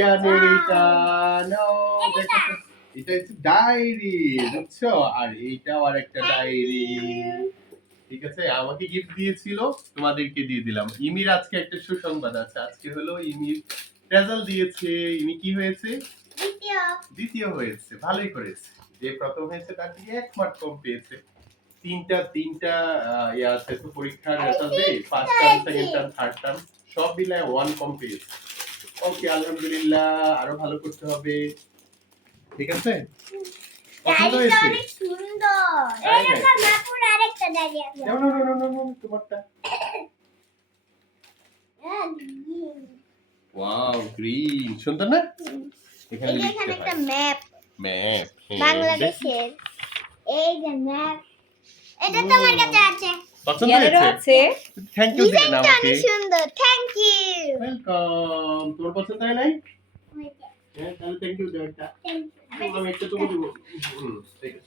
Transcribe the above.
রিয়ানের এটা নাও দেখো তো। এটা হচ্ছে ডায়েরি বুঝছো, আর এইটাও আর একটা ডায়েরি। ঠিক আছে, আমাকে গিফট দিয়েছিল, তোমাদেরকে দিয়ে দিলাম। ইমির আজকে একটা সুসংবাদ আছে, আজকে হলো ইমির রেজাল্ট দিয়েছে। ইমি কি হয়েছে? দ্বিতীয় হয়েছে, ভালোই করেছে। যে প্রথম হয়েছে তার থেকে 1 মার্ক কম পেয়েছে। তিনটা ইয়ে আছে তো পরীক্ষার রেজাল্টে, first term, second term, third term সব মিলায় 1 কম পেয়েছে। ওকে, আলহামদুলিল্লাহ, আরো ভালো করতে হবে। ঠিক আছে, পছন্দ হয়েছে? অনেক সুন্দর। এটা তো নাপুর আরেকটা ডায়েরি আছে। নো, তোমারটা। ওয়াও, গ্রিন, সুন্দর না? এখানে এখানে লিখতে একটা হয় ম্যাপ ম্যাপ। বাংলাদেশের। এই যে ম্যাপ, এটা তোমার কাছে আছে। পছন্দ ইয়ারেরও হয়েছে? আছে। থ্যাংক ইউ দিন ডিজাইনটা আমাকে। অনেক সুন্দর, থ্যাংক ইউ। ওয়েলকাম। তোর পছন্দ হয় নাই? হ্যাঁ, তাহলে থ্যাংক ইউ দাও একটা। Thank you. আমি একটা তোমাকে দেবো। ঠিক আছে।